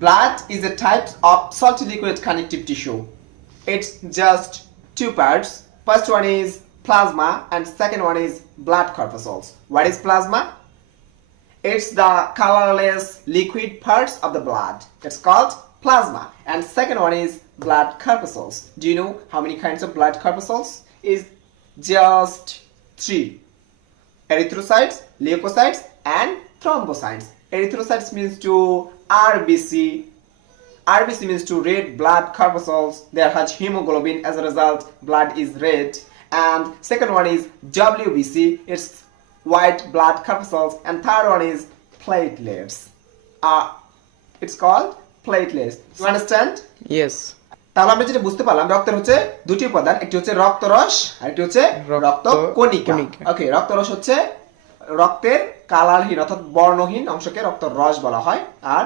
Blood is a type of salty liquid connective tissue. It's just two parts. First one is plasma and second one is blood corpuscles. What is plasma? It's the colorless liquid parts of the blood. It's called plasma. And second one is blood corpuscles. Do you know how many kinds of blood corpuscles? Is just three. Erythrocytes, leukocytes and thrombocytes. Erythrocytes means to RBC. RBC means to red blood corpuscles. They have hemoglobin. As a result, blood is red. And second one is WBC. It's white blood corpuscles. And third one is platelets. It's called platelets. You understand? Yes. তাহলে আমরা যেটা বুঝতে পারলাম রক্তের হচ্ছে দুটি উপাদান, একটি হচ্ছে রক্তরস আর একটি হচ্ছে রক্তকণিকা। ওকে, রক্তরস হচ্ছে রক্তের কালারহীন অর্থাৎ বর্ণহীন অংশকে রক্তরস বলা হয়, আর